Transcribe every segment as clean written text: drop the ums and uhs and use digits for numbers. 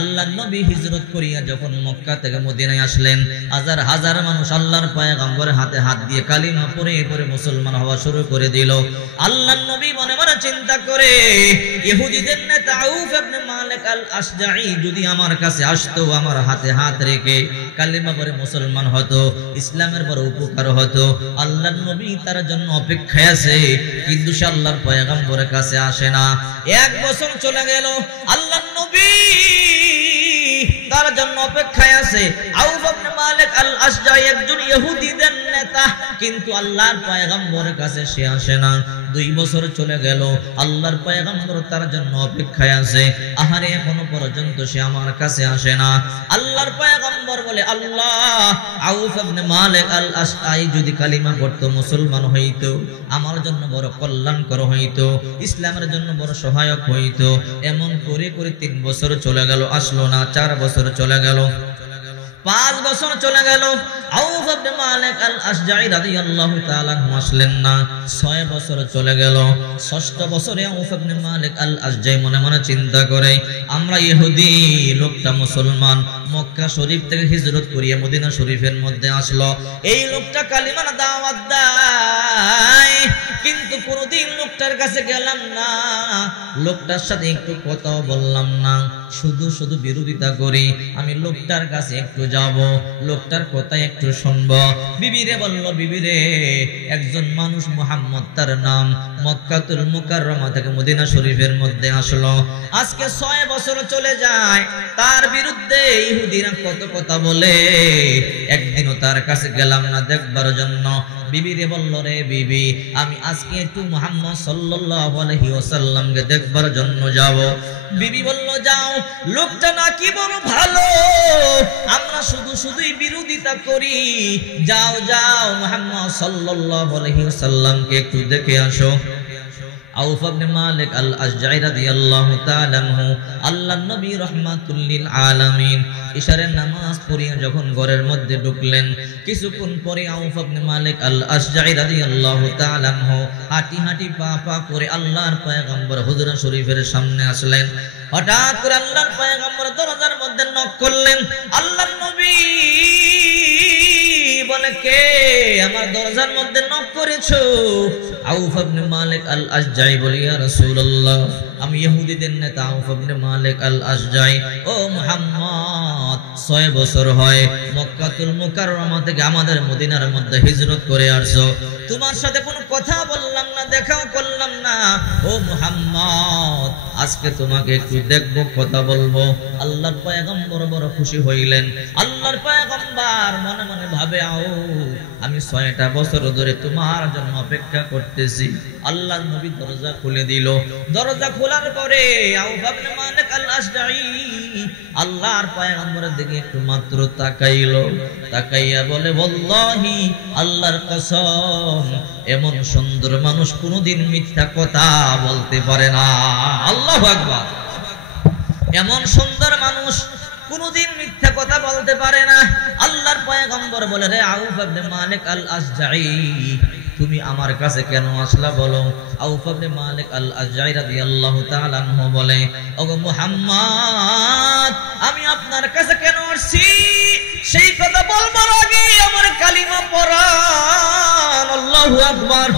আল্লাহর নবী হিজরত করিয়া যখন মক্কা থেকে মদিনায় আসলেন, হাজার হাজার মানুষ আল্লাহর পয়গম্বরের হাতে হাত দিয়ে কালিমা পড়ে পড়ে মুসলমান হওয়া শুরু করে দিল। আল্লাহর নবী মনে মনে চিন্তা করে, ইহুদিদের নেতা আউফ ইবনে মালিক আল আশজাঈ যদি আমার কাছে আসতো, আমার হাতে হাত রেখে কালিমা পড়ে মুসলমান হতো, ইসলামের বড় উপকার হতো। আল্লাহর নবী তার জন্য অপেক্ষায় আছে, কিন্তু সে আল্লাহর পয়গম্বরের কাছে আসে না। এক বছর চলে গেল, আল্লাহর নবী তার জন্য অপেক্ষায় আছে। আউফ ইবনে মালিক আল আশজাঈ একজন ইহুদিদের নেতা, কিন্তু আল্লাহর পয়গম্বরের কাছে সে আসে না। 2 বছর চলে গেল, আল্লাহর পয়গম্বর তার জন্য অপেক্ষায় আছে। আহারে এখনো পর্যন্ত সে আমার কাছে আসে না। আল্লাহর পয়গম্বর বলে, আল্লাহ, আউফ ইবনে মালিক আল আশজাঈ যদি কালিমা পড়তো, মুসলমান হইতো, আমার জন্য বড় কল্যাণকর হইতো, ইসলামের জন্য বড় সহায়ক হইতো। এমন করে করে 3 বছর চলে গেল, আসলো না। 4 বছর চলে গেল, 5 বছর চলে গেল, আউফ ইবনে মালিক আল আশজাঈ রাদিয়াল্লাহু তাআলা আসলেন না। 6 বছর চলে গেল, 6ষ্ঠ বছরে আউফ ইবনে মালিক আল আশজাঈ মনে মনে চিন্তা করে, আমরা ইহুদি, লোকটা মুসলমান, মক্কা শরীফ থেকে হিজরত করিয়া মদিনা শরীফের মধ্যে আসলো। এই লোকটা কালিমার দাওয়াত দেয়, কিন্তু কোনদিন লোকটার কাছে গেলাম না, লোকটার সাথে একটু কথা বললাম না, শুধু শুধু বিরোধিতা করি। আমি লোকটার কাছে একটু যাব, লোকটার কথা একটু শুনবো। বিবিরে বলল, বিবিরে, একজন মানুষ মুহাম্মদ তার নাম, মক্কাতুল মুকাররমা থেকে মদিনা শরীফের মধ্যে আসলো। আজকে 6 বছর চলে যায়, তার বিরুদ্ধে ইহুদিরা কত কথা বলে, একদিনও তার কাছে গেলাম না দেখবার জন্য। বিবিরে বলল, রে বিবি, আমি আজকে একটু মুহাম্মদ সাল্লাল্লাহু আলাইহি ওয়াসাল্লামকে দেখবার জন্য যাব। বিবি বলল, যাও, লোকটা নাকি বড় ভালো, আমরা শুধু শুধুই বিরোধিতা করি, যাও যাও মুহাম্মদ সাল্লাল্লাহু আলাইহি ওয়াসাল্লামকে একটু দেখে আসো। আউফ ইবনে মালিক আল আশজাঈ রাদিয়াল্লাহু তাআলা আনহু, আল্লাহর নবী রাহমাতুল লিল আলামিন, ইশারের নামাজ পড়িয়া যখন ঘরের মধ্যে ঢুকলেন, কিছুক্ষণ পরে আউফ ইবনে মালিক আল আশজাঈ রাদিয়াল্লাহু তাআলা আনহু হাঁটি হাঁটি পা পা করে আল্লাহর পয়গম্বর হুজরা শরীফের সামনে আসলেন। হঠাৎ করে আল্লাহর পয়গম্বর দরজার মধ্যে নক করলেন। আল্লাহর নবী বলে, কে আমার দরজার মধ্যে নক করেছো? আউফ ইবনে মালিক আল আশজাঈ বলে, ইয়া রাসূলুল্লাহ, আমি ইহুদিদের নেতা আউফ ইবনে মালিক আল আশজাঈ। ও মুহাম্মদ, 6 বছর হয় মক্কাতুল মুকাররমা থেকে আমাদের মদিনার মধ্যে হিজরত করে আসছো, তোমার সাথে কোনো কথা বললাম না, দেখাও করলাম না। ও মুহাম্মদ, আজকে তোমাকে একটু দেখবো, কথা বলবো। আল্লাহর পয়গম্বর বড় খুশি হইলেন। আল্লাহর পয়গম্বর মনে মনে ভাবে, আমি 6টা বছর ধরে তোমার জন্য অপেক্ষা করতেছি। আল্লাহর নবী দরজা খুলে দিল। দরজা খোলার পরে আউফ ইবনে মালিক আল আশজাঈ আল্লাহর পয়গম্বরের দিকে একটু মাত্র তাকাইলো, তাকাইয়া বলে, ওয়াল্লাহি, আল্লাহর কসম, এমন সুন্দর মানুষ কোনোদিন মিথ্যা কথা বলতে পারে না। আল্লাহু আকবার। এমন সুন্দর মানুষ কোনদিন মিথ্যা কথা বলতে পারে না। আল্লাহর পয়গম্বর বলে, রে আউফ ইবনে মালিক আল আশজাঈ, তুমি আমার কাছে কেন আসলা বলো? আউফ ইবনে মালিক আল আশজাঈ রাদিয়াল্লাহু তাআলা আনহু বলে, ওগো মুহাম্মদ, আমি আপনার কাছে কেন আসছি সেই কথা বলবার আগে আমার কালিমা পড়ান। আল্লাহু আকবার।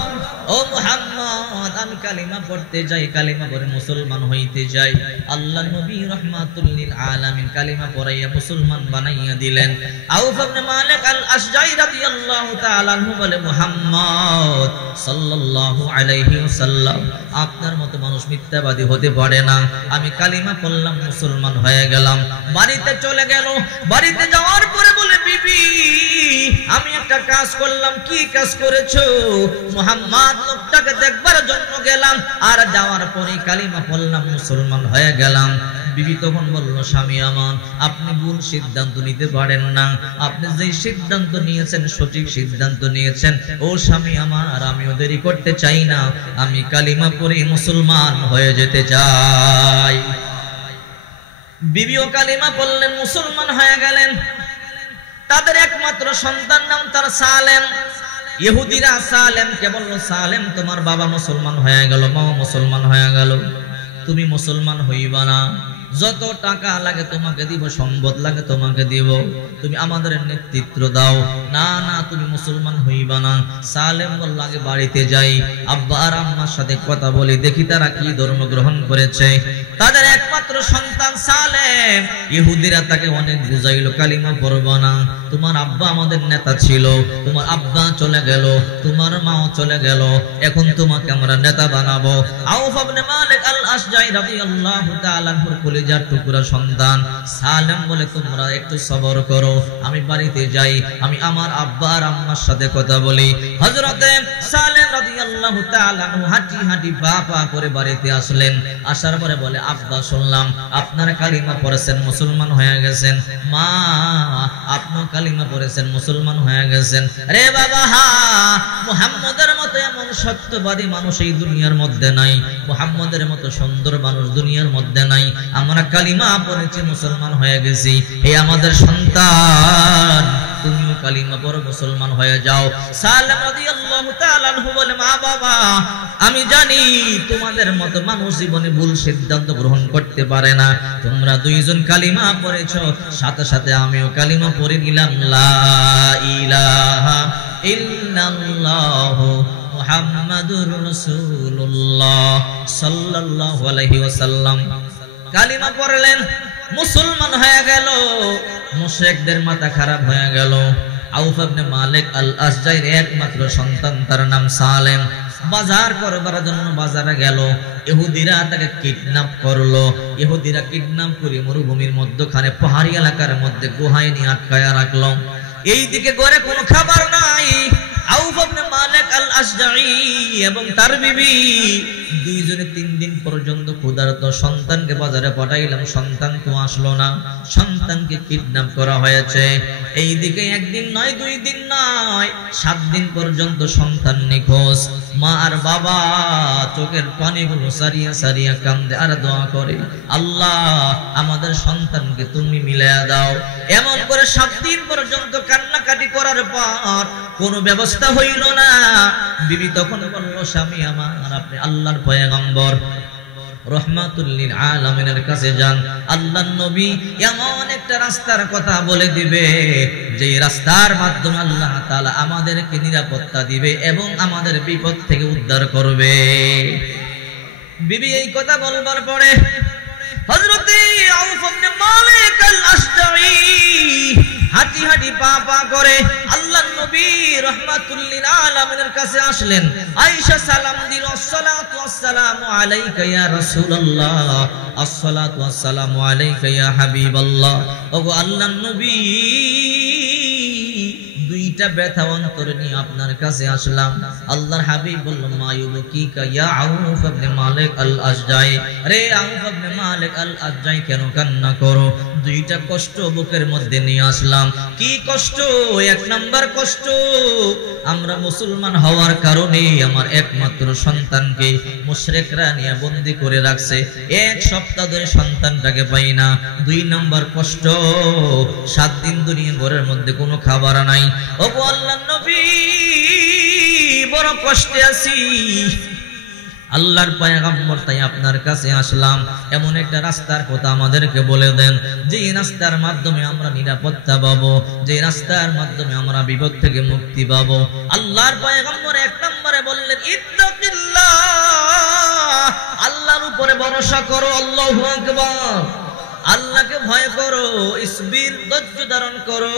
ও মুহাম্মদ, আমি কালিমা পড়তে যাই, কালিমা পড়ে মুসলমান হইতে যাই। আল্লাহ নবী রাহমাতুল লিল আলামিন কালিমা পড়াইয়া মুসলমান বানাইয়া দিলেন। আউফ ইবনে মালিক আল আশজাঈ রাদিয়াল্লাহু তাআলা আনহু বলে, মুহাম্মদ সাল্লাল্লাহু আলাইহি ওয়াসাল্লাম, আপনার মতো মানুষ মিথ্যাবাদী হতে পারে না। আমি কালিমা পড়লাম, মুসলমান হয়ে গেলাম। বাড়িতে চলে গেল। বাড়িতে যাওয়ার পরে বলে, বিবি, আমি একটা কাজ করলাম। কি কাজ করেছো? মুহাম্মদ, লোকটাকে দেখবার জন্য গেলাম, আর যাওয়ার পরে কালিমা পড়লাম, মুসলমান হয়ে গেলাম। বিবি তখন বলল, স্বামী আমার, আপনি ভুল সিদ্ধান্ত নিতে পারেন না। আপনি যে সিদ্ধান্ত নিয়েছেন সঠিক সিদ্ধান্ত নিয়েছেন। ও স্বামী আমার, আমিও দেরি করতে চাই না, আমি কালিমা পড়ে মুসলমান হয়ে যেতে চাই। বিবিও কালিমা পড়লেন, মুসলমান হয়ে গেলেন। তাদের একমাত্র সন্তান নাম তার সালেম। ইহুদিরা সালেমকে বলল, সালেম, তোমার বাবা মুসলমান হয়ে গেল, মা মুসলমান হয়ে গেল, তুমি মুসলমান হইবা না? যত টাকা লাগে তোমাকে দিব, সম্পদ লাগে তোমাকে দিব, তুমি আমাদের নেতৃত্ব দাও। না না, তুমি মুসলমান হইবা না। সালেম বলল আগে বাড়িতে যাই, আব্বা আর আম্মার সাথে কথা বলি, দেখি তারা কি ধর্ম গ্রহণ করেছে। তাদের একমাত্র সন্তান সালেম, ইহুদিরা তাকে অনেক বুঝাইলো কালিমা পড়বা না, তোমার আব্বা আমাদের নেতা ছিল, তোমার আব্বা চলে গেল, তোমার মাও চলে গেল, এখন তোমাকে আমরা নেতা বানাবো। আউফ ইবনে মালিক আল আশজাই রাদিয়াল্লাহু তাআলা আনহুর কলিজার টুকরা সন্তান সালেম বলে, তোমরা একটু সবর করো, আমি বাড়িতে যাই, আমি আমার আব্বা আর আম্মার সাথে কথা বলি। হযরতে সালেম রাদিয়াল্লাহু তাআলা আনহু হাঁটি হাঁটি পা পা করে বাড়িতে আসলেন। আসার পরে বলে, আব্বা শুনলাম আপনারা কালিমা পড়েছেন, মুসলমান হয়ে গেছেন। মা, আপনিও কালিমা পড়েছেন, মুসলমান হয়ে গেছেন। রে বাবা, হা, মুহাম্মদের মতো এমন সত্যবাদী মানুষ এই দুনিয়ার মধ্যে নাই, মুহাম্মদের মতো সুন্দর মানুষ দুনিয়ার মধ্যে নাই। আমরা কালিমা পড়েছি, মুসলমান হয়ে গেছি। এই আমাদের সন্তান, তুমিও কালিমা পড়ো, মুসলমান হয়ে যাও। সালেম রাদিয়াল্লাহু তাআলা আনহু বলে, মা বাবা, আমি জানি তোমাদের মতো মানুষ জীবনে ভুল সিদ্ধান্ত গ্রহণ করতে পারে না। তোমরা দুইজন কালিমা পড়েছো, সাথে সাথে আমিও কালিমা পড়ে নিলাম, লা ইলাহা ইল্লাল্লাহু মুহাম্মাদুর রাসূলুল্লাহ সাল্লাল্লাহু আলাইহি ওয়াসাল্লাম। কালিমা পড়লেন, মুসলমান হয়ে গেল। মুশরিকদের মাথা খারাপ হয়ে গেল। আউফ ইবনে মালিক আল আশজাইর একমাত্র সন্তান, তার নাম সালেম, বাজার করবার জন্য বাজারে গেল। ইহুদিরা তাকে কিডন্যাপ করলো। ইহুদিরা কিডন্যাপ করে মরুভূমির মধ্যখানে পাহাড়ি এলাকার মধ্যে গুহায় নিয়ে আটকায়া রাখলো। এইদিকে ঘরে কোনো খাবার নাই। আউফ ইবনে মালিক আল আশজাই এবং তার বিবি দুইজনে 3 দিন পর্যন্ত ক্ষুধার্ত। সন্তানকে বাজারে পাঠাইলাম, সন্তান তো আসলো না, সন্তানকে কিডন্যাপ করা হয়েছে। এইদিকে একদিন নয়, 2 দিন নয়, 7 দিন পর্যন্ত সন্তান নিখোঁজ। মা আর বাবা চোখের পানিগুলো সারিয়া সারিয়া কান্দে আর দোয়া করে, আল্লাহ আমাদের সন্তানকে তুমি মিলায়া দাও। এমন করে 7 দিন পর্যন্ত কান্নাকাটি করার পর কোনো ব্যবস্থা হইল না। বিবি তখন বলল, স্বামী আমার, আপনি আল্লাহর পয়গম্বর, রহমাতুল লিল আলামিনের কাছে যান। আল্লাহর নবী এমন একটা রাস্তার কথা বলে দিবে, যে রাস্তার মাধ্যমে আল্লাহ তাআলা আমাদেরকে নিরাপত্তা দিবে এবং আমাদের বিপদ থেকে উদ্ধার করবে। বিবি এই কথা বলবার পরে হযরতে আউফ ইবনে মালিক আল আশজাই হাঁটি হাঁটি পা পা করে আল্লাহর নবী রাহমাতুল লিল আলামিনের কাছে আসলেন। আয়েশা সালাম দিল, আসসালাতু ওয়াসসালামু আলাইকা ইয়া রাসূলুল্লাহ, আসসালাতু ওয়াসসালামু আলাইকা ইয়া হাবিবাল্লাহ। ওগো আল্লাহর নবী, দুইটা ব্যথা অন্তরে নিয়ে আপনার কাছে আসলাম। আল্লাহর হাবিব বলল, মা ইউবকিকা ইয়া আউফ ইবনে মালিক আল আশজাই, রে আউফ ইবনে মালিক আল আশজাই, কেন কান্না করো? দুইটা কষ্ট বুকের মধ্যে নিয়ে আসলাম। কি কষ্ট? 1 নাম্বার কষ্ট, আমরা মুসলমান হওয়ার কারণে আমার একমাত্র সন্তানকে মুশরিকরা নিয়ে বন্দী করে রাখছে। 1 সপ্তাহ ধরে সন্তানটাকে পাই না। 2 নাম্বার কষ্ট, 7 দিন দুনিয়া ঘরের মধ্যে কোনো খাবার নাই। ওগো আল্লাহর নবী, বড় কষ্টে আছি। আল্লাহর পয়গম্বর, তাই আপনার কাছে আসলাম। এমন একটা রাস্তার কথা আমাদেরকে বলে দেন, যে রাস্তার মাধ্যমে আমরা নিরাপত্তা পাবো, যে রাস্তার মাধ্যমে আমরা বিপদ থেকে মুক্তি পাবো। আল্লাহর পয়গম্বর 1 নম্বরে বললেন, ইত্তাকিল্লাহ, আল্লাহর উপরে ভরসা করো। আল্লাহু আকবার, আল্লাহকে ভয় করো। ইসবির, ধৈর্য ধারণ করো।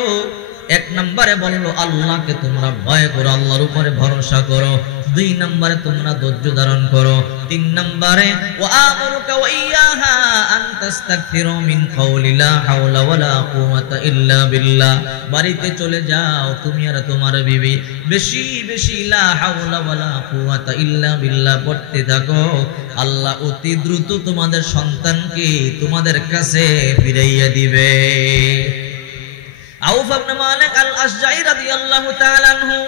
1 নম্বরে বললো, আল্লাহকে তোমরা ভয় করো, আল্লাহর উপরে ভরসা করো। 2 নম্বরে তোমরা ধৈর্য ধারণ করো। 3 নম্বরে ওয়া আমরুকা ওয়া ইয়াহা আন তাস্তাগফিরু মিন কাওলি লা হাওলা ওয়ালা কুওয়াতা ইল্লা বিল্লাহ। বাড়িতে চলে যাও, তুমি আর তোমার বিবি বেশি বেশি লা হাওলা ওয়ালা কুওয়াতা ইল্লা বিল্লাহ পড়তে থাকো। আল্লাহ অতি দ্রুত তোমাদের সন্তানকে তোমাদের কাছে ফিরাইয়া দিবে। আউফ ইবনে মালিক আল আশজাই রাদিয়াল্লাহু তাআলা আনহু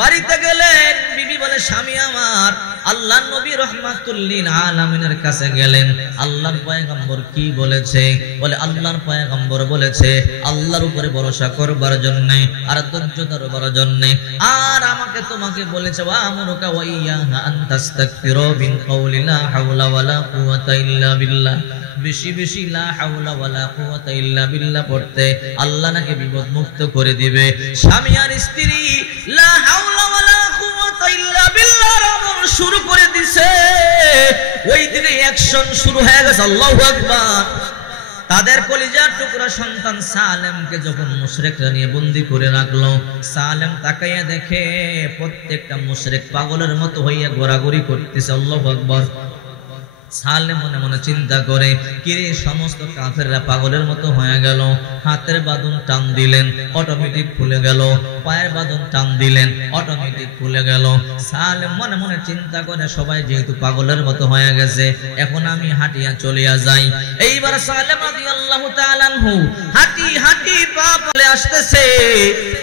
বাড়িতে গেলেন। বিবি বলে, স্বামী আমার, আল্লাহর নবী রাহমাতুল লিল আলামিনের কাছে গেলেন। আল্লাহর পয়গম্বর কি বলেছে? বলে আল্লাহর পয়গম্বর বলেছে আল্লাহর উপরে ভরসা করবার জন্য আর ধৈর্য ধরবার জন্য। আর আমাকে তোমাকে বলেছে ওয়া আমরুকা ওয়া ইয়্যাহা আন তাস্তাগফিরু বিন কওলি লা হাওলা ওয়ালা কুওয়াতা ইল্লা বিল্লাহ। বেশি বেশি লা হাওলা ওয়ালা কুওয়াতা ইল্লা বিল্লাহ পড়তে আল্লাহ নাকি বিপদ মুক্ত করে দিবে। স্বামী আর স্ত্রী লা হাওলা ওয়ালা কুওয়াতা ইল্লা বিল্লাহর আমল শুরু করে দিয়েছে। ওই দিনে অ্যাকশন শুরু হয়ে গেছে। আল্লাহু আকবার। তাদের কলিজার টুকরা সন্তান সালেমকে যখন মুশরিকরা নিয়ে বন্দী করে রাখলো, সালেম তাকাইয়া দেখে প্রত্যেকটা মুশরিক পাগলের মতো হইয়া ঘোরাঘুরি করতেছে। আল্লাহু আকবার। সালেম মনে মনে চিন্তা করে কিরে সমস্ত কাফেররা পাগলের মতো হয়ে গেল। হাতের বাঁধন টান দিলেন, অটোমেটিক খুলে গেল। পায়ের বাঁধন টান দিলেন, অটোমেটিক খুলে গেল। সালেম মনে মনে চিন্তা করে সবাই যেহেতু পাগলের মতো হয়ে গেছে, এখন আমি হাঁটিয়া চলিয়া যাই। এইবার সালেম রাদিয়াল্লাহু তাআলা আনহু হাঁটি হাঁটি পা ফেলে আসতেছে।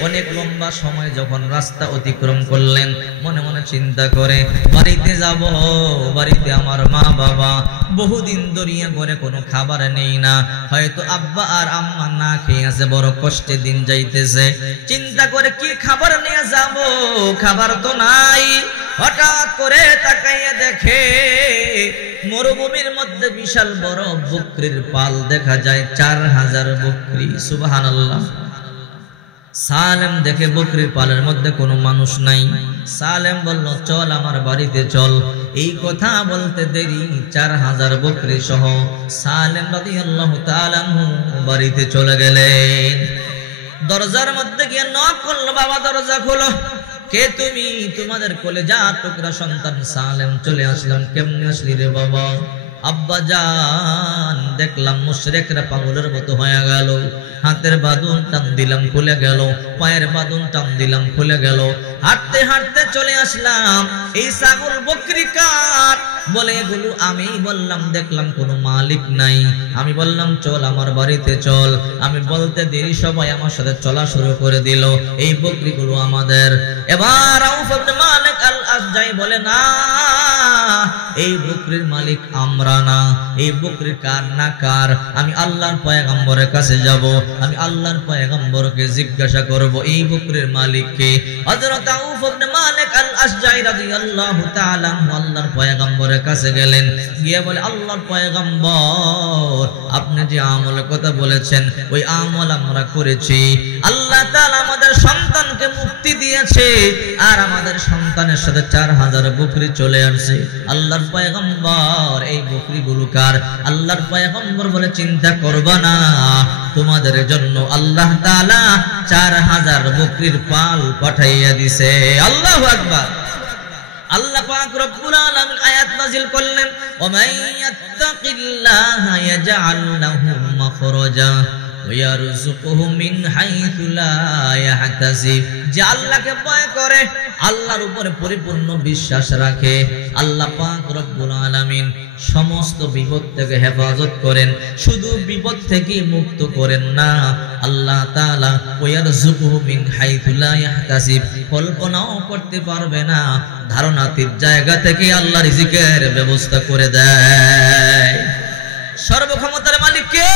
অনেক লম্বা সময় যখন রাস্তা অতিক্রম করলেন, মনে মনে চিন্তা করে বাড়িতে যাব, বাড়িতে আমার মা বাবা বহুদিন ধরিয়া ঘরে কোনো খাবার নেই না, হয়তো আব্বা আর আম্মা না খেয়ে আছে, বড় কষ্টে দিন যাইতেছে। চিন্তা করে কি খাবার নিয়ে যাব, খাবার তো নাই। হঠাৎ করে তাকাইয়া দেখে মরুভূমির মধ্যে বিশাল বড় বকরির পাল দেখা যায়, 4000 বকরি। সুবহানাল্লাহ। সালেম দেখে বকরির পালের মধ্যে কোনো মানুষ নাই। সালেম বলল চল আমার বাড়িতে চল। এই কথা বলতে দেরি 4000 বকরি সহ সালেম রাদিয়াল্লাহু তাআলা বাড়িতে চলে গেলেন। দরজার মধ্যে গিয়ে নক করলো, বাবা দরজা খোলো। কে তুমি? তোমাদের কলেজা টুকরা সন্তান সালেম। চলে আসলাম। কেমনে আসলি রে বাবা? আব্বা জান দেখলাম মুশরিকরা পাগলের মতো হয়ে গেল। হাতের বাঁধন টান দিলাম খুলে গেল, পায়ের বাঁধন টান দিলাম খুলে গেল। হাঁটতে হাঁটতে চলে আসলাম। এই ছাগল বকরি কার? বলে এগুলো আমি। বললাম দেখলাম কোনো মালিক নাই। আমি বললাম চল আমার বাড়িতে চল। আমি বলতে দেরি সবাই আমার সাথে চলা শুরু করে দিল। এই বকরিগুলো আমাদের। এবার আউফ ইবনে মালিক আল আশজাই বলে না, এই বকরির মালিক আমরা না। এই বকরি কার না কার আমি আল্লাহর পয়গম্বরের কাছে যাব। আমি আল্লাহর পয়গম্বরকে জিজ্ঞাসা করব এই বকরির মালিক কে। হযরত আউফ ইবনে মালিক আল আশজাই রাদিয়াল্লাহু তাআলা আল্লাহর পয়গম্বরের কাছে গেলেন। গিয়ে বলে আল্লাহর পয়গম্বর আপনি যে আমলের কথা বলেছেন ওই আমল আমরা করেছি। আল্লাহ তাআলা আমাদের সন্তানকে মুক্তি দিয়েছে আর আমাদের সন্তানের সাথে 4000 বকরি চলে আসছে। আল্লাহর পয়গম্বর এই বকরিগুলো কার? আল্লাহর পয়গম্বর বলে চিন্তা করবা না, তোমাদের জন্য আল্লাহ তাআলা 4000 বকরির পাল পাঠাইয়া দিয়েছে। আল্লাহু আকবার। আল্লাহ পাক রব্বুল আলামিন আয়াত নাযিল করলেন, ওয়া মান ইয়াত্তাকিল্লাহা ইয়াজআল লাহু মাখরাজা ওয়া ইয়ারযুকুহু মিন হাইথু লা ইয়াহতাসিব। যে আল্লাহকে ভয় করে, আল্লাহর উপরে পরিপূর্ণ বিশ্বাস রাখে, আল্লাহ পাক রব্বুল আলামিন সমস্ত বিপদ থেকে হেফাজত করেন। শুধু বিপদ থেকে মুক্ত করেন না, আল্লাহ তাআলা ওয়া ইয়ারযুকুহু মিন হাইথু লা ইয়াহতাসিব, কল্পনাও করতে পারবে না ধারণাতীত জায়গা থেকে আল্লাহ রিজিকের ব্যবস্থা করে দেয়। সর্বক্ষমতার মালিক কে?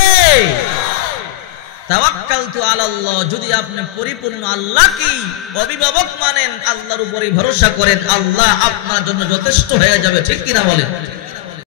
তাওয়াক্কালতু আলাল্লাহ। যদি আপনি পরিপূর্ণ আল্লাহকে অভিভাবক মানেন, আল্লাহর উপরে ভরসা করেন, আল্লাহ আপনার জন্য যথেষ্ট হয়ে যাবে। ঠিক কিনা বলেন?